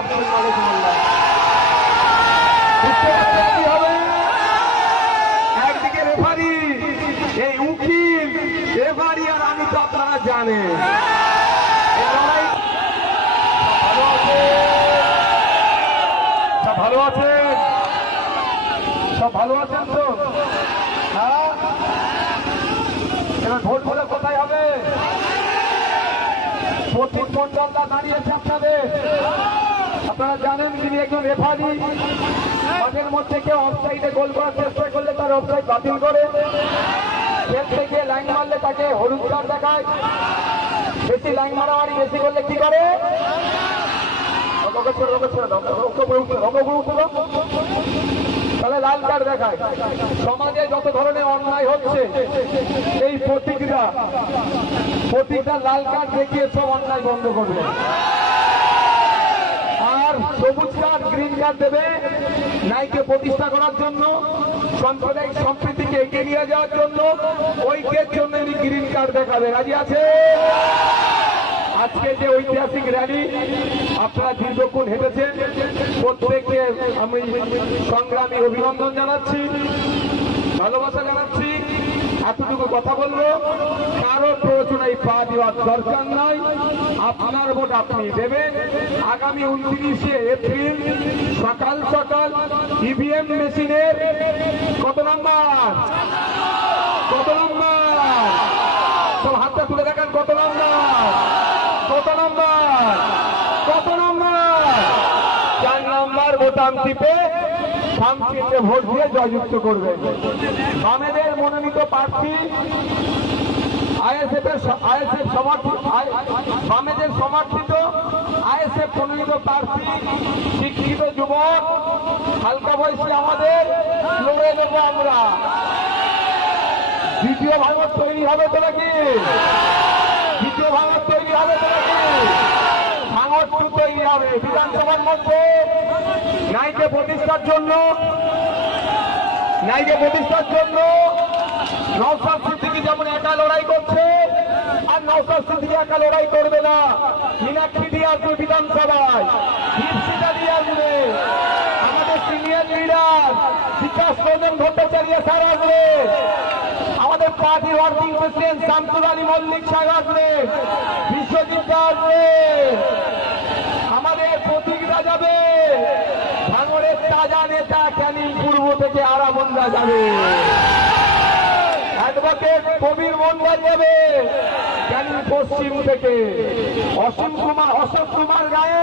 আব্দুল মালিক মোল্লা। বুঝতে পারছেন কি হবে? একদিকে রেফারি, এই উকিল, রেফারি আর আমি তো আপনারা জানেন। ভালো আছেন? সব ভালো আছেন তো? হ্যাঁ, এবার ভোট বলে কোথায় হবে? সঠিক মন্ডলটা দাঁড়িয়েছে আপনাদের। আপনারা জানেন তিনি একজন রেফারি। মাঠের মধ্যে কেউ অফসাইডে গোল করার চেষ্টা করলে তার অফসাইড বাতিল করে, খেল থেকে লাইন মারলে তাকে হলুদ কার্ড দেখায়, বেশি লাইন মারামারি বেশি করলে কি করে? তাহলে লাল কার্ড দেখায়। সমাজে যত ধরনের অন্যায় হচ্ছে এই প্রতিটা লাল কার্ড দেখিয়ে সব অন্যায় বন্ধ করবে। আর সবুজ কার্ড, গ্রিন কার্ড দেবে ন্যায়কে প্রতিষ্ঠা করার জন্য, সাম্প্রদায়িক সম্প্রীতিকে এগিয়ে নিয়ে যাওয়ার জন্য, ঐক্যের জন্য গ্রিন কার্ড দেখাবে। রাজি আছে? আজকে যে ঐতিহাসিক র্যালি আপনারা দীর্ঘক্ষণ হেঁটেছেন, প্রত্যেককে আমি সংগ্রামী অভিনন্দন জানাচ্ছি, ভালোবাসা জানাচ্ছি। এতটুকু কথা বলবো, কারো প্রয়োজনে পা দেওয়ার দরকার নাই। আপনার ভোট আপনি দেবেন। আগামী 29শে এপ্রিল সকাল সকাল ইভিএম মেশিনের কত নাম্বার? কত নাম্বার? সব হাতটা তুলে দেখান। কত নাম্বার? কত নাম্বার? কত নাম্বার? 4 নাম্বার বোতাম টিপে শান্তিতে ভোট দিয়ে জয়যুক্ত করবেন। বামেদের মনোনীত প্রার্থী, বামেদের সমর্থিত আইএসএফ মনোনীত প্রার্থী, শিক্ষিত যুবক, হালকা বয়সী আমাদের লড়ে দেবো আমরা। দ্বিতীয় ভাঙর তৈরি হবে তো নাকি? দ্বিতীয় ভাঙর তৈরি হবে তো নাকি? ভাঙর তৈরি হবে বিধানসভার মধ্যে। ন্যায়কে প্রতিষ্ঠার জন্য নওশাদ সিদ্দিকী যেমন একা লড়াই করছে, আর নওশাদ সিদ্দিকী একা লড়াই করবে না। মীনাক্ষী দিয়ে আসবে বিধানসভায়, দীপশিখা দিয়ে আসবে, আমাদের senior leader Bikash Ranjan Bhattacharya sir আসবে, আমাদের পার্টির ওয়ার্কিং প্রেসিডেন্ট শামসুল আলী মল্লিক সাহেব আসবে, বিশ্বজিৎ আসবে, আমাদের প্রতীকরা যাবে, ভাঙড়ের তাজা নেতা ক্যানিং পূর্ব থেকে আরামন্দা যাবে, অ্যাডভোকেট কবির মন্ডল যাবে ক্যানিং পশ্চিম থেকে, অশোক কুমার রায়